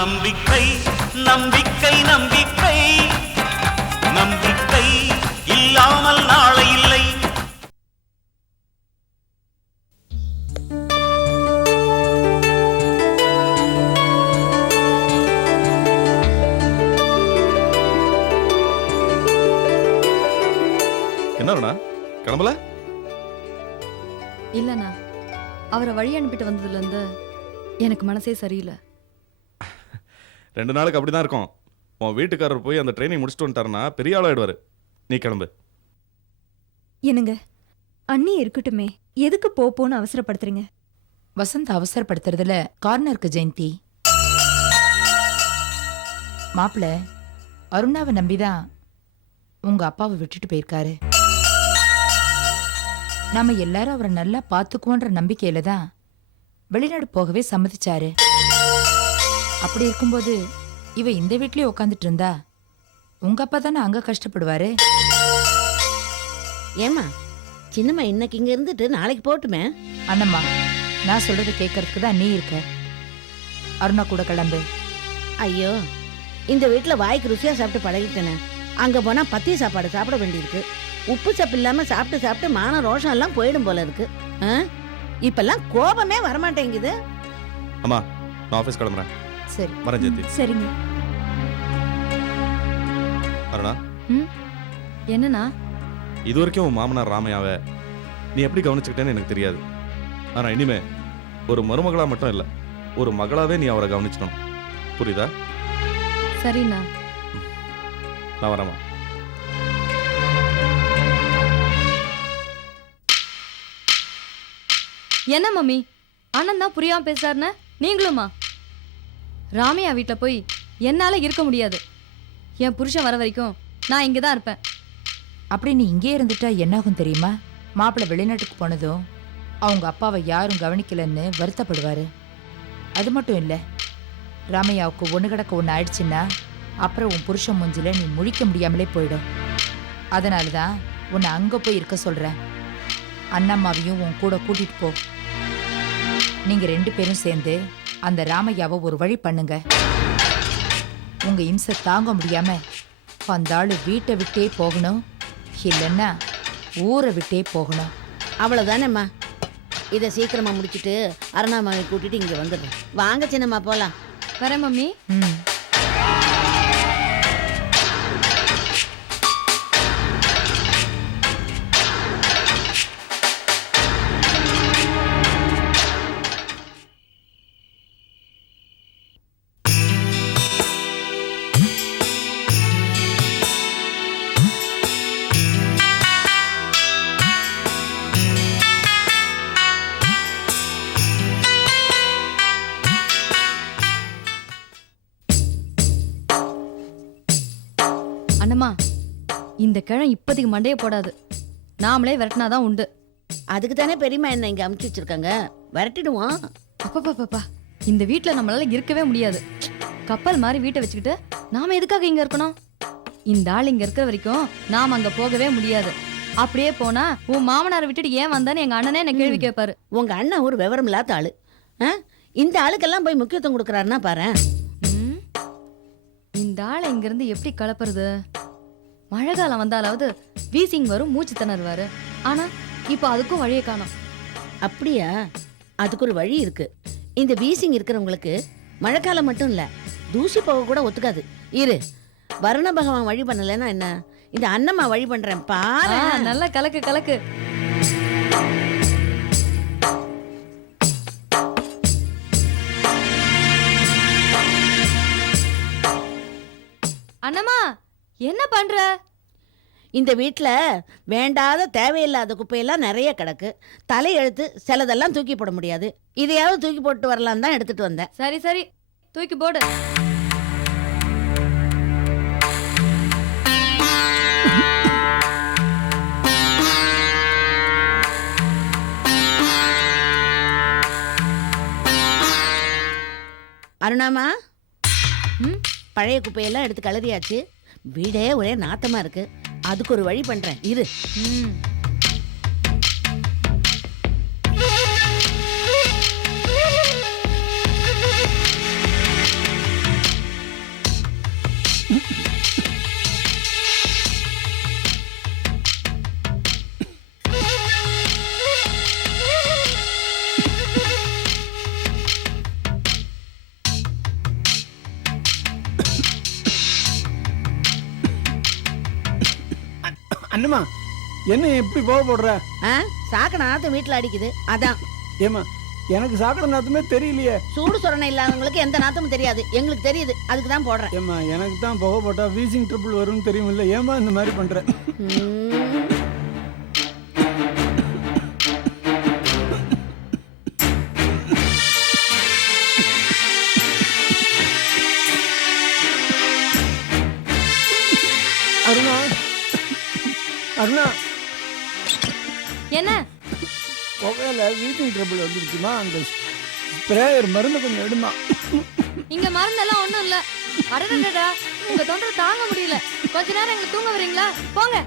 நம்பிக்கை நம்பிக்கை நம்பிக்கை நம்பிக்கை இல்லாமல் நாளை இல்லை. என்ன கிளம்பல? இல்லண்ணா, அவரை வழி அனுப்பிட்டு வந்ததுல இருந்து எனக்கு மனசே சரியில்லை. 2 நாளுக்கு அப்படிதான் இருக்கும். உன் வீட்டுக்காரர் போய் அந்த ட்ரைனிங் முடிச்சுட்டு வந்துட்டாருன்னா பெரிய ஆளாயிடுவாரு. நீ கிளம்பு. என்னங்க, அண்ணி இருக்கட்டுமே, எதுக்கு போன்னு அவசரப்படுத்துறீங்க? வசந்த் அவசரப்படுத்துறதுல காரணம் இருக்கு ஜெயந்தி. மாப்பிள்ள அருணாவை நம்பிதான் உங்க அப்பாவை விட்டுட்டு போயிருக்காரு. நாம எல்லாரும் அவரை நல்லா பாத்துக்குவோன்ற நம்பிக்கையில தான் வெளிநாடு போகவே சம்மதிச்சாரு. அப்படி இருக்கும்போது இவ இந்த வீட்லயே உட்காந்துட்டு இருந்தா உங்க அப்பா தானே அங்க கஷ்டப்படுவாரு. ஏமா சின்னம்மா இன்னைக்கு இங்க இருந்துட்டு நாளைக்கு போட்டுமே. அண்ணம்மா, நான் சொல்றது கேட்கறதுக்கு தான் நீ இருக்க. அருணா கூட கிளம்பு. ஐயோ, இந்த வீட்டுல வாய்க்கு ருசியா சாப்பிட்டு பழகிட்டேனே. அங்க போனா பத்திய சாப்பாடு சாப்பிட வேண்டியிருக்கு. உப்பு சப்பு இல்லாம சாப்பிட்டு சாப்பிட்டு மான ரோஷம் எல்லாம் போயிடும் போல இருக்கு. இப்பெல்லாம் கோபமே வரமாட்டேங்குது. அம்மா, நான் ஆபீஸ் கிளம்புறேன். சரி வரேன் ஜெயந்தி. சரிங்க. அருணா, என்னண்ணா? இது வரைக்கும் உன் மாமனார் ராமையாவை நீ எப்படி கவனிச்சுக்கிட்டேன்னு எனக்கு தெரியாது. ஆனா இனிமே ஒரு மருமகளா மட்டும் இல்ல, ஒரு மகளாவே நீ அவரை கவனிச்சுக்கணும். புரியுதா? சரிண்ணா. நான் வரேம்மா. என்ன மம்மி, அண்ணன் தான் புரியாம பேசுறாருன்னு நீங்களுமா? ராமையா வீட்டுல போய் என்னால இருக்க முடியாது. என் புருஷன் வர வரைக்கும் நான் இங்கதான் இருப்பேன். அப்படி நீ இங்கே இருந்துட்டா என்னாகும் தெரியுமா? மாப்பிள்ளை வெளிநாட்டுக்கு போனதும் அவங்க அப்பாவை யாரும் கவனிக்கலன்னு வருத்தப்படுவாரு. அது மட்டும் இல்ல, ராமையாவுக்கு ஒண்ணு கிடக்க ஒண்ணு ஆயிடுச்சுன்னா அப்புறம் உன் புருஷன் மூஞ்சில நீ முழிக்க முடியாமலே போயிடும். அதனாலதான் உன்னை அங்க போய் இருக்க சொல்றேன். அண்ணம்மாவையும் உன் கூட கூட்டிட்டு போ. நீங்க 2 பேரும் சேர்ந்து அந்த ராமையாவை ஒரு வழி பண்ணுங்க. உங்க இம்சை தாங்க முடியாம அந்த ஆளு வீட்டை விட்டே போகணும், இல்லைன்னா ஊரை விட்டே போகணும். அவ்வளவுதானேம்மா. இதை சீக்கிரமா முடிச்சுட்டு அருணாமாவை கூட்டிட்டு இங்க வந்துடுறேன். வாங்க சின்னம்மா போலாம். வரேன் மம்மி. அண்ணம்மா, இந்த கிழம் இப்போதைக்கு மண்டைய போடாது. நாமளே விரட்டினாதான் உண்டு. அதுக்கு தானே பெரியம்மா என்ன இங்க அமுச்சு வச்சிருக்காங்க. விரட்டிடுவோம். அப்பா, இந்த வீட்டுல நம்மளால இருக்கவே முடியாது. கப்பல் மாதிரி வீட்டை வச்சுக்கிட்டு நாம எதுக்காக இங்க இருக்கணும்? இந்த ஆள் இங்க இருக்கிற வரைக்கும் நாம அங்க போகவே முடியாது. அப்படியே போனா உன் மாமனாரை விட்டுட்டு ஏன் வந்தான்னு எங்க அண்ணனே என்ன கேள்வி கேட்பாரு. உங்க அண்ணன் ஒரு விவரம் இல்லாத ஆளு. இந்த ஆளுக்கெல்லாம் போய் முக்கியத்துவம் கொடுக்கறாருன்னா பாரு. இந்த ஆளை இங்க இருந்து எப்படி கலப்புறது? மழை காலம் வந்தாலாவது வீசிங் வரும், மூச்சு திணறுவாரு. ஆனா இப்ப அதுக்கும் வழியை காணோம். அப்படியா? அதுக்கு ஒரு வழி இருக்கு. இந்த வீசிங் இருக்கிறவங்களுக்கு மழைக்காலம் மட்டும் இல்ல, தூசி போக கூட ஒத்துக்காது. இரு, வருண பகவான் வழி பண்ணலன்னா என்ன, இந்த அண்ணம்மா வழி பண்றேன் பாரு. நல்லா கலக்கு கலக்கு. அண்ணம்மா, என்ன பண்ற? இந்த வீட்டுல வேண்டாத தேவையில்லாத குப்பையெல்லாம் நிறைய கிடக்கு. தலையெழுத்து சிலதெல்லாம் தூக்கி போட முடியாது. இதையாவது தூக்கி போட்டு வரலாம் தான் எடுத்துட்டு வந்தேன். சரி சரி, தூக்கி போடு. அருணாமா, பழைய குப்பையெல்லாம் எடுத்து கலரியாச்சு. வீடே ஒரே நாத்தமா இருக்கு. அதுக்கு ஒரு வழி பண்றேன், இரு. அண்ணம்மா என்ன எப்படி போக போடுற? ஆ சாக்கடை நாத்து வீட்டுல அடிக்குது அதான். ஏமா எனக்கு சாக்கடை நாத்தமே தெரியலையே. சூடு சொரணை இல்லாதவங்களுக்கு எந்த நாத்தமும் தெரியாது, எங்களுக்கு தெரியுது, அதுக்கு தான் போடுறேன். ஏமா எனக்கு தான் புகை போட்டா வீசிங் ட்ரிபிள் வரும்னு தெரியுமில்ல, ஏமா இந்த மாதிரி பண்ற? அருணா அருணா என்ன புகையில வீசிங் ட்ரிபிள் வந்துருச்சுமா, அந்த ஸ்ப்ரேயர் மருந்து கொஞ்சம் எடுமா. இங்க மருந்தெல்லாம் ஒண்ணும் இல்ல. அடடடா, உங்க தொண்டை தாங்க முடியல. கொஞ்ச நேரம் எங்களை தூங்க வரீங்களா? போங்க.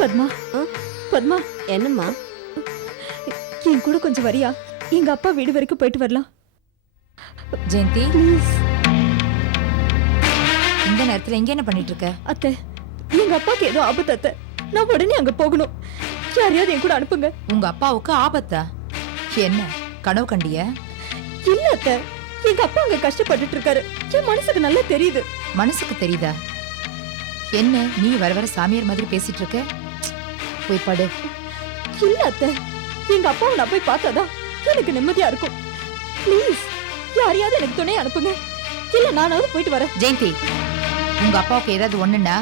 பத்மா பத்மா, என்னம்மா? என் கூட கொஞ்சம் வரியா? எங்க அப்பா வீடு வரைக்கும் போயிட்டு வரலாம் ஜெயந்தி, ப்ளீஸ். இந்த நேரத்துல எங்க என்ன பண்ணிட்டு இருக்க? அத்தை, எங்க அப்பாக்கு ஏதோ ஆபத்து அத்தை. நான் உடனே அங்க போகணும். யாரையாவது என் கூட அனுப்புங்க. உங்க அப்பாவுக்கு ஆபத்தா? என்ன கனவு கண்டிய? இல்ல அத்தை, எங்க அப்பா அங்க கஷ்டப்பட்டுட்டு இருக்காரு. என் மனசுக்கு நல்லா தெரியுது. மனசுக்கு தெரியுதா? என்ன நீ வர வர சாமியார் மாதிரி பேசிட்டு இருக்க? போய் படு. இல்ல அத்தை, எங்க அப்பாவை நான் போய் பார்த்தாதான் எனக்கு நிம்மதியா இருக்கும். ப்ளீஸ், யாரையாவது எனக்கு துணை அனுப்புங்க. இல்ல நானாவது போயிட்டு வரேன். ஜெயந்தி, உங்க அப்பாவுக்கு ஏதாவது ஒண்ணுன்னா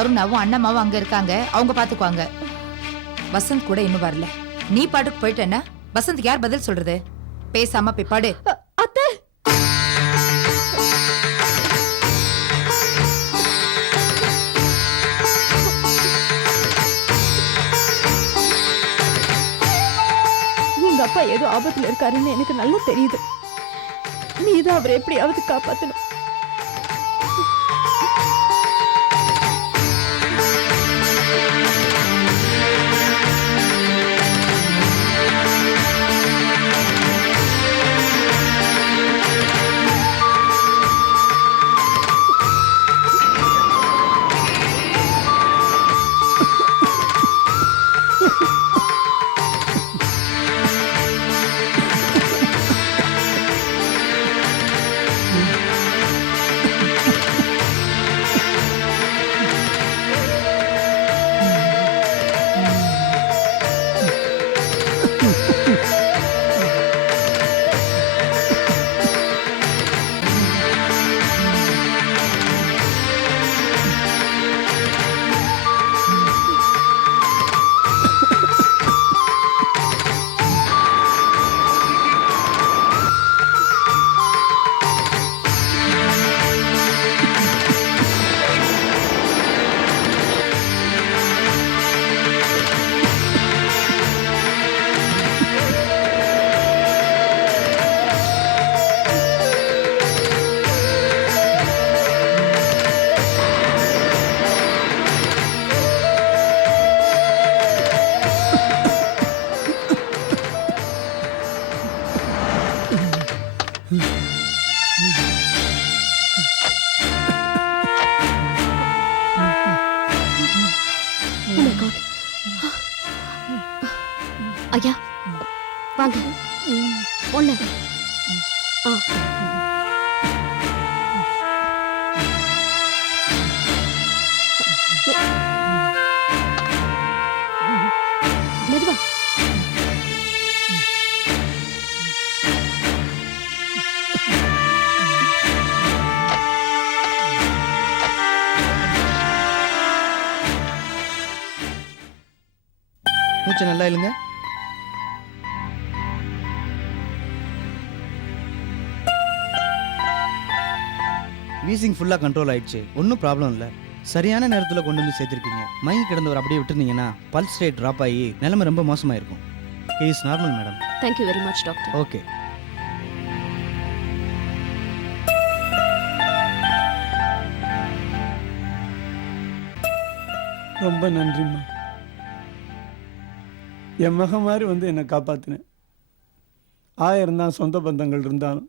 அருணாவும் அண்ணம்மாவும் அங்க இருக்காங்க, அவங்க பாத்துக்குவாங்க. வசந்த் கூட இன்னும் வரல. நீ பாட்டுக்கு போயிட்டேன்னா வசந்த் யார் பதில் சொல்றது? பேசாம போய் பாடு. அத்தை, எங்க அப்பா ஏதோ ஆபத்துல இருக்காருன்னு எனக்கு நல்லா தெரியுது. நீதான் அவரை எப்படியாவது காப்பாத்தணும். ஐயா வாங்க ஒண்ணு மெதுவா மூச்சை நல்லா இல்லைங்க. வீசிங் ஃபுல்லாக கண்ட்ரோல் ஆயிடுச்சு, ஒன்றும் ப்ராப்ளம் இல்லை. சரியான நேரத்தில் கொண்டு வந்து சேர்த்துருக்கீங்க. மயங்கி கிடந்தவர் அப்படியே விட்டுருந்தீங்கன்னா பல்ஸ் ரேட் ட்ராப் ஆகி நிலைமை ரொம்ப மோசமாயிருக்கும். Is normal madam. Thank you very much doctor. Okay. ரொம்ப நன்றிம்மா. என் மகன் மாதிரி வந்து என்னை காப்பாற்றினேன். 1000 தான் சொந்த பந்தங்கள் இருந்தாலும்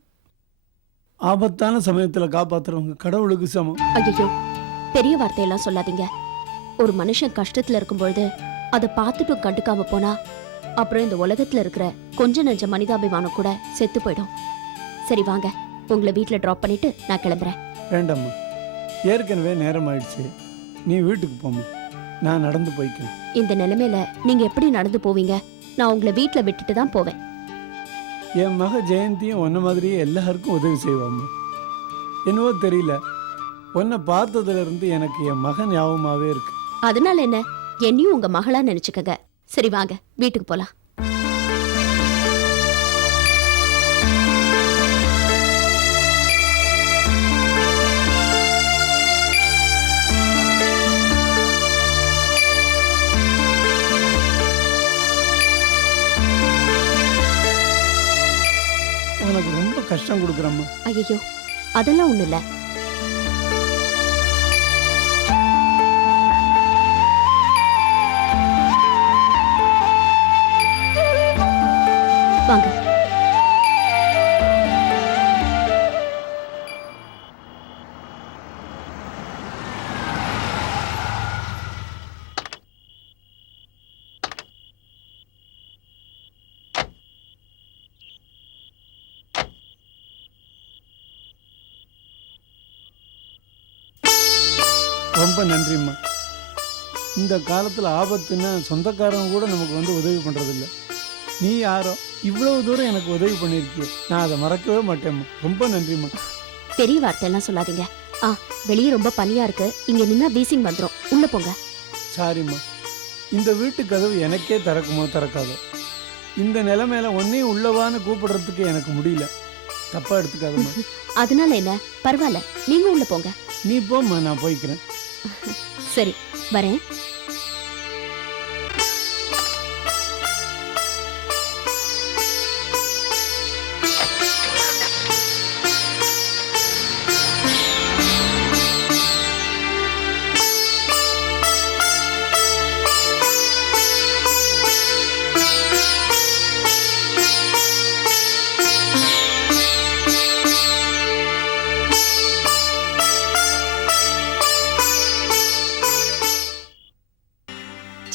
ஆபத்தான சமயத்தில் காப்பாற்றுறவங்க கடவுளுக்கு சமம். ஐயோ பெரிய வார்த்தையெல்லாம் சொல்லாதீங்க. ஒரு மனுஷன் கஷ்டத்துல இருக்கும்பொழுது அதை பார்த்துட்டு கண்டுக்காம போனா அப்புறம் இந்த உலகத்துல இருக்கிற கொஞ்ச நெஞ்ச மனிதாபிமானம் கூட செத்து போயிடும். சரி வாங்க, உங்களை வீட்டில் ட்ராப் பண்ணிட்டு நான் கிளம்புறேன். வேண்டாம்மா, ஏற்கனவே நேரம் ஆயிடுச்சு. நீ வீட்டுக்கு போம்மா, நான் நடந்து போய்க்கிறேன். இந்த நிலைமையில நீங்க எப்படி நடந்து போவீங்க? நான் உங்களை வீட்டில் விட்டுட்டு தான் போவேன். என் மக ஜெயந்தியும் உன்ன மாதிரியே எல்லாருக்கும் உதவி செய்வாம்மா. என்னவோ தெரியல, உன்னை பார்த்ததுல இருந்து எனக்கு என் மகன் ஞாபகமாவே இருக்கு. அதனால என்ன, என்னையும் உங்க மகளா நினைச்சுக்கங்க. சரி வாங்க, வீட்டுக்கு போலாம். உனக்கு ரொம்ப கஷ்டம் கொடுக்குறம்மா. ஐயோ அதெல்லாம் ஒண்ணு இல்ல. வாங்க. ரொம்ப நன்றிம்மா. இந்த காலத்தில் ஆபத்துன்னா சொந்தக்காரங்க கூட நமக்கு வந்து உதவி பண்ணுறதில்ல. நீ யாரோ இவ்வளவு தூரம் எனக்கு உதவி பண்ணியிருக்கிய, நான் அதை மறக்கவே மாட்டேம்மா. ரொம்ப நன்றிம்மா. பெரிய வார்த்தையெல்லாம் சொல்லாதீங்க. வெளியே ரொம்ப பனியா இருக்கு, இங்க நின்னா வீசிங் வந்துடும். உள்ள போங்க. சாரிம்மா, இந்த வீட்டு கதவு எனக்கே திறக்குமோ திறக்காதோ. இந்த நிலைமையில ஒன்னையும் உள்ளவான்னு கூப்பிடுறதுக்கு எனக்கு முடியல. தப்பா எடுத்துக்காதம்மா. அதனால என்ன, பரவாயில்ல, நீங்க உள்ள போங்க. நீ போம்மா, நான் போய்க்கிறேன். சரி வரேன்.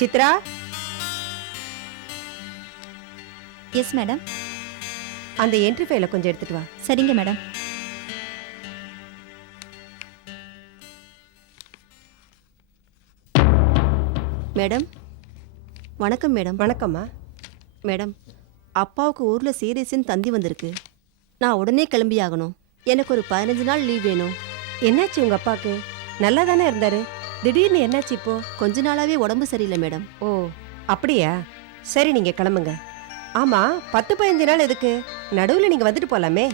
சித்ரா. Yes madam. அந்த என்ட்ரி ஃபைலை கொஞ்சம் எடுத்துட்டு வா. சரிங்க மேடம். மேடம் வணக்கம். மேடம் வணக்கம்மா. மேடம், அப்பாவுக்கு ஊரில் சீரியஸ்ன்னு தந்தி வந்திருக்கு. நான் உடனே கிளம்பி ஆகணும். எனக்கு ஒரு 15 நாள் லீவ் வேணும். என்னாச்சு உங்க அப்பாவுக்கு? நல்லா தானே இருந்தாரு, திடீர்னு என்னாச்சு இப்போ? கொஞ்ச நாளாவே உடம்பு சரியில்லை மேடம். ஓ அப்படியா? சரி நீங்க கிளம்புங்க. ஆமா, 10-15 நாள் எதுக்கு? நடுவில் நீங்க வந்துட்டு போலாமே.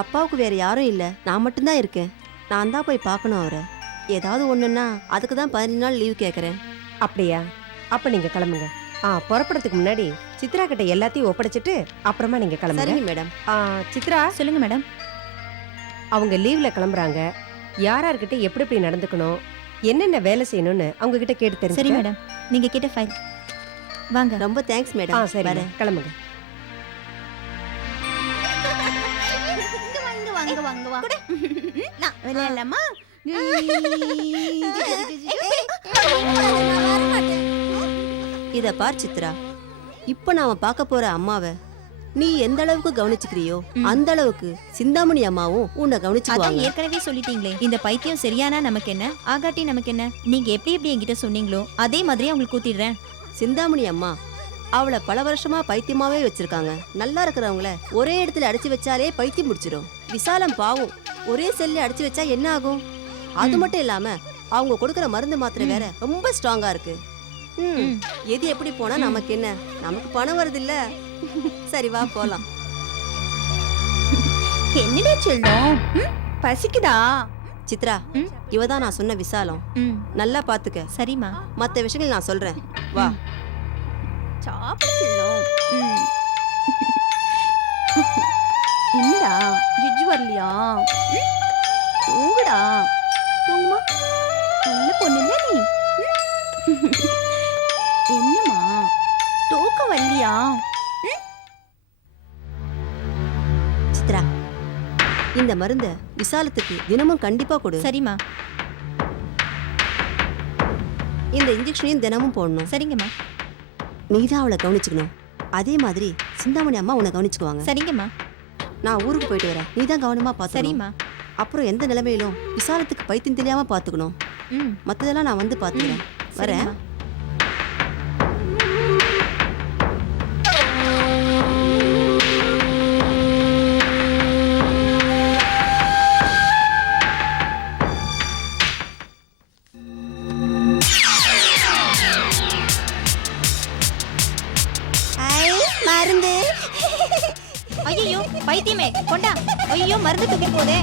அப்பாவுக்கு வேற யாரும் இல்லை, நான் மட்டும்தான் இருக்கேன். நான் தான் போய் பார்க்கணும் அவரை. ஏதாவது ஒன்றுன்னா அதுக்கு தான் 15 நாள் லீவ் கேட்குறேன். அப்படியா? அப்ப நீங்க கிளம்புங்க. புறப்படுறதுக்கு முன்னாடி சித்ரா கிட்ட எல்லாத்தையும் ஒப்படைச்சிட்டு அப்புறமா நீங்க கிளம்புங்க. சரிங்க மேடம். சித்ரா, சொல்லுங்க மேடம். அவங்க லீவ்ல கிளம்புறாங்க. யார்கிட்ட எப்படி எப்படி நடந்துக்கணும், என்னென்ன வேலை செய்யணும்னு அவங்க கிட்ட கேட்டு தெரிஞ்சு. சரி மேடம், நீங்க கேட்ட ஃபைல் வாங்க. ரொம்ப தேங்க்ஸ் மேடம். சரி வரேன். கிளம்புங்க. இத பார் சித்ரா, இப்ப நாம பார்க்க போற அம்மாவை நீ எந்த அளவுக்கு கவனிச்சுக்கிறியோ அந்த அளவுக்கு சிந்தாமணி அம்மாவும் உன்னை அதான் கவனிச்சுக்குவாங்க. ஏற்கனவே சொல்லிட்டீங்களே, இந்த பைத்தியம் சரியானா நமக்கு என்ன, ஆகாட்டி நமக்கு என்ன. நீங்க எப்படி என்கிட்ட சொன்னீங்களோ அதே மாதிரி அவங்களுக்கு கூத்திடுறேன். சிந்தாமணி அம்மா அவளை பல வருஷமா பைத்தியமாவே வச்சிருக்காங்க. நல்லா இருக்கிறவங்கள ஒரே இடத்துல அடைச்சு வச்சாலே பைத்தியம் முடிச்சிடும். விசாலம் பாவம், ஒரே செல்ல அடைச்சு வச்சா என்ன ஆகும்? அது மட்டும் இல்லாம அவங்க கொடுக்கற மருந்து மாத்திரை வேற ரொம்ப ஸ்ட்ராங்கா இருக்கு. எது எப்படி போனா நமக்கு என்ன, நமக்கு பணம் வருது இல்ல. சரி வா போலாம். என்னடா செல்லம், பசிக்குதா? சித்ரா, இவதான் நான் சொன்ன விசாலம். நல்லா பாத்துக்க. சரிம்மா. மத்த விஷயங்கள் நான் சொல்றேன். வா. சாப்பிடு செல்லம். என்னடா ஜிஜ்ஜு வரலையா? தூங்குடா, தூங்குமா. நல்ல பொண்ணுல நீ. என்னம்மா தூக்கம் வரலையா? சித்ரா, இந்த மருந்த விசாலத்துக்கு தினமும் கண்டிப்பா கொடு. சரிம்மா. இந்த இன்ஜெக்ஷனையும் தினமும் போடணும். சரிங்கம்மா. நீதான் அவளை கவனிச்சுக்கணும். அதே மாதிரி சிந்தாமணி அம்மா உன்னை கவனிச்சுக்குவாங்க. சரிங்கம்மா. நான் ஊருக்கு போயிட்டு வரேன். நீதான் கவனமா பாத்து. சரிம்மா. அப்புறம் எந்த நிலைமையிலும் விசாலத்துக்கு பைத்தியம் தெரியாம பாத்துக்கணும். மத்ததெல்லாம் நான் வந்து பாத்துக்கிறேன். வரேன். மருந்து. ஐயோ பைத்தியமே கொண்டா. ஐயோ மருந்து தூக்கி போதே.